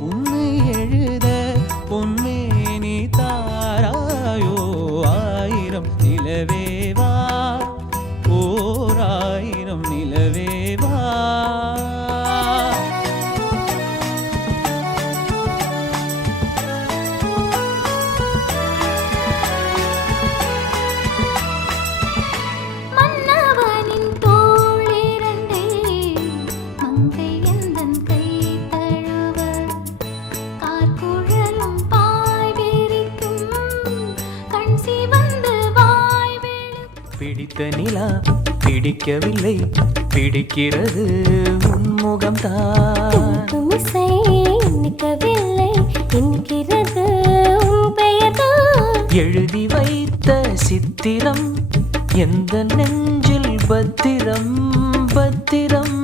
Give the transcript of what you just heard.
உன்னை எழுத பொன்மேனி தாராயோ ஆயிரம் நிலவேவா ஓர் ஆயிரம் நிலவேவா பிடித்த நிலா பிடிக்கவில்லை பிடிக்கிறது உன்முகம்தான் எழுதி வைத்த சித்திரம் எந்த நெஞ்சில் பத்திரம் பத்திரம்